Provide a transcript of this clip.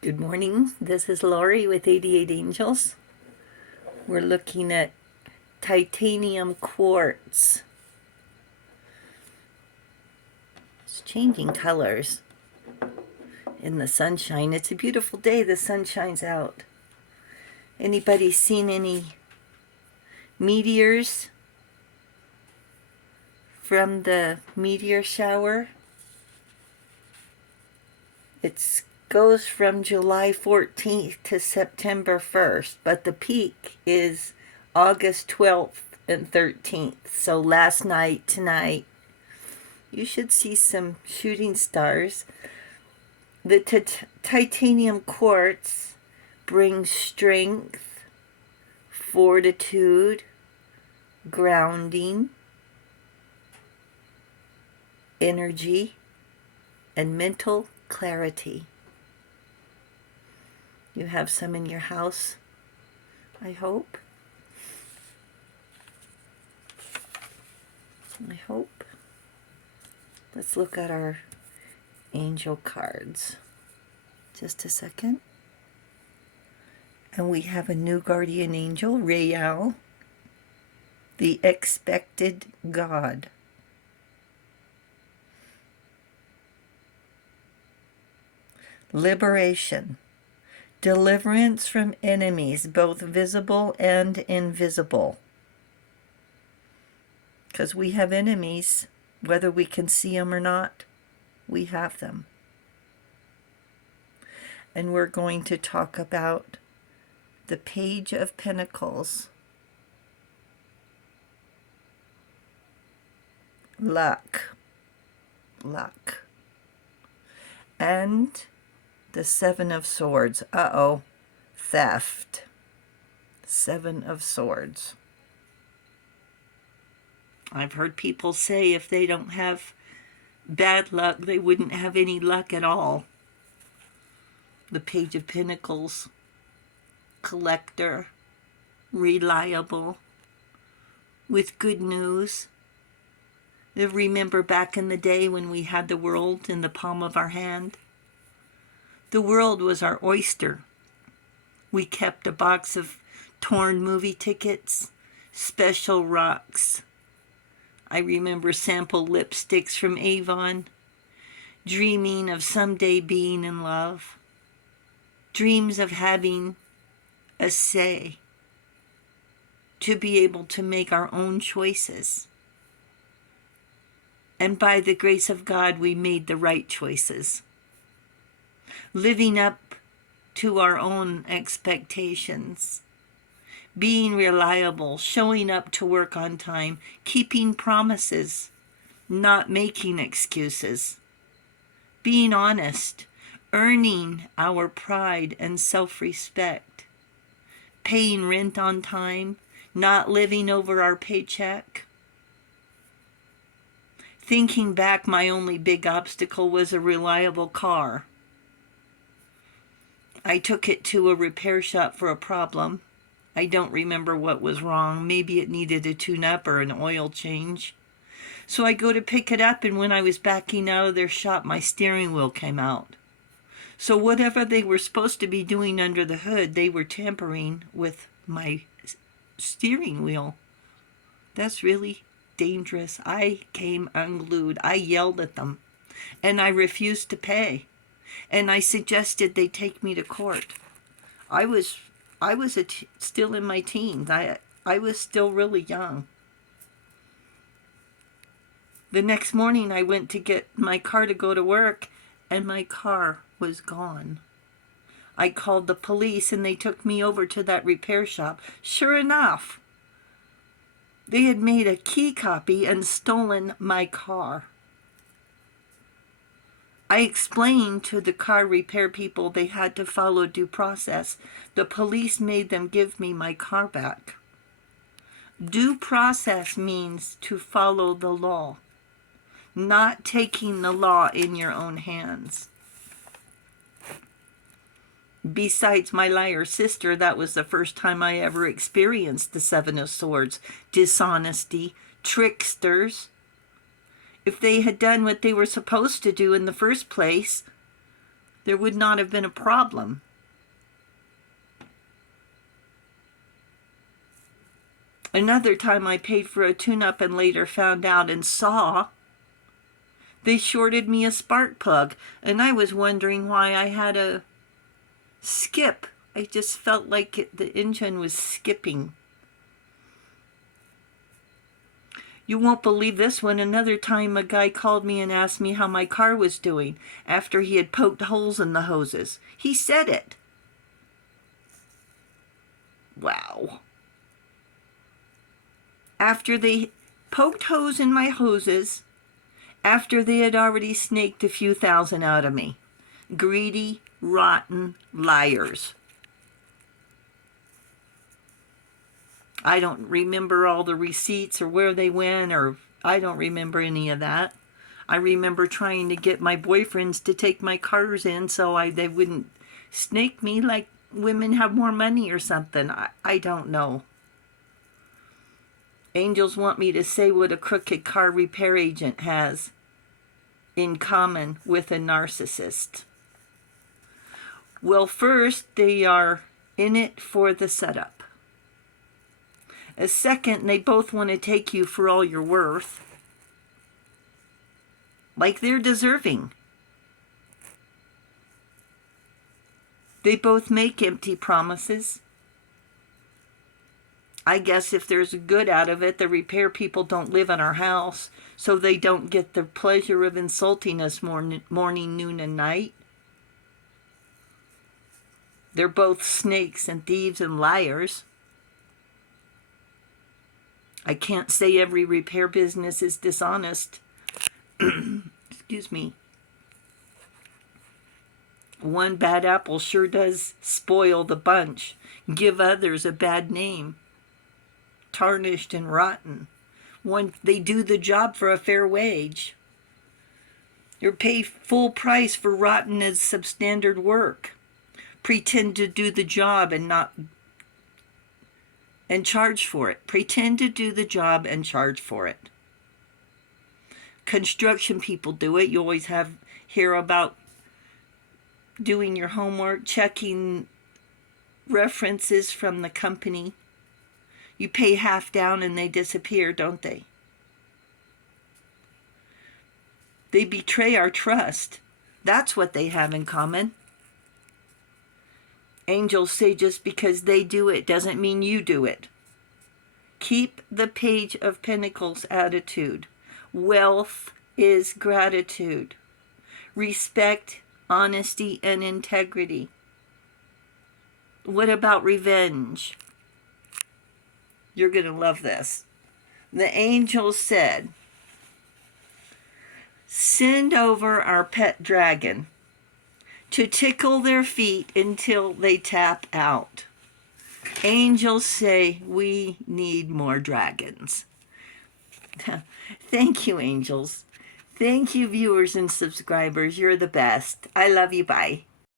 Good morning. This is Lori with 88 Angels. We're looking at titanium quartz. It's changing colors in the sunshine. It's a beautiful day. The sun shines out. Anybody seen any meteors from the meteor shower? It goes from July 14th to September 1st, but the peak is August 12th and 13th. So last night, tonight, you should see some shooting stars. The titanium quartz brings strength, fortitude, grounding, energy, and mental clarity. You have some in your house, I hope. Let's look at our angel cards. Just a second. And we have a new guardian angel, Rael, the expected God. Liberation, deliverance from enemies, both visible and invisible. Because we have enemies, whether we can see them or not, we have them. And we're going to talk about the Page of Pentacles. Luck. And the Seven of Swords. Theft. Seven of Swords. I've heard people say if they don't have bad luck, they wouldn't have any luck at all. The Page of Pentacles, collector, reliable, with good news. Remember back in the day when we had the world in the palm of our hand? The world was our oyster. We kept a box of torn movie tickets, special rocks. I remember sample lipsticks from Avon, dreaming of someday being in love, dreams of having a say, to be able to make our own choices. And by the grace of God, we made the right choices. Living up to our own expectations. Being reliable, showing up to work on time, keeping promises, not making excuses. Being honest, earning our pride and self-respect. Paying rent on time, not living over our paycheck. Thinking back, my only big obstacle was a reliable car. I took it to a repair shop for a problem. I don't remember what was wrong. Maybe it needed a tune-up or an oil change. So I go to pick it up, and when I was backing out of their shop, my steering wheel came out. So whatever they were supposed to be doing under the hood, they were tampering with my steering wheel. That's really dangerous. I came unglued. I yelled at them, and I refused to pay. And I suggested they take me to court. I was still in my teens. I was still really young. The next morning I went to get my car to go to work, and my car was gone. I called the police, and they took me over to that repair shop. Sure enough, they had made a key copy and stolen my car. I explained to the car repair people they had to follow due process. The police made them give me my car back. Due process means to follow the law, not taking the law in your own hands. Besides my liar sister, that was the first time I ever experienced the Seven of Swords. Dishonesty, tricksters. If they had done what they were supposed to do in the first place, there would not have been a problem. Another time I paid for a tune-up and later found out and saw they shorted me a spark plug, and I was wondering why I had a skip. I just felt like the engine was skipping. You won't believe this one. Another time a guy called me and asked me how my car was doing after he had poked holes in the hoses. He said it. Wow. After they poked holes in my hoses, after they had already snaked a few thousand out of me. Greedy, rotten liars. I don't remember all the receipts or where they went, or I don't remember any of that. I remember trying to get my boyfriends to take my cars in so they wouldn't snake me like women have more money or something. I don't know. Angels want me to say what a crooked car repair agent has in common with a narcissist. Well, first, they are in it for the setup. A second, they both want to take you for all you're worth. Like they're deserving. They both make empty promises. I guess if there's good out of it, the repair people don't live in our house, so they don't get the pleasure of insulting us morning, noon, and night. They're both snakes and thieves and liars. I can't say every repair business is dishonest. Excuse me. One bad apple sure does spoil the bunch, give others a bad name. Tarnished and rotten. They do the job for a fair wage. You're paid full price for rotten as substandard work. Pretend to do the job and charge for it. Pretend to do the job and charge for it. Construction people do it. You always hear about doing your homework, checking references from the company. You pay half down and they disappear, don't they? They betray our trust. That's what they have in common. Angels say just because they do it doesn't mean you do it. Keep the Page of Pentacles attitude. Wealth is gratitude. Respect, honesty, and integrity. What about revenge? You're going to love this. The angel said, send over our pet dragon to tickle their feet until they tap out. Angels say we need more dragons. Thank you, angels. Thank you, viewers and subscribers. You're the best. I love you. Bye.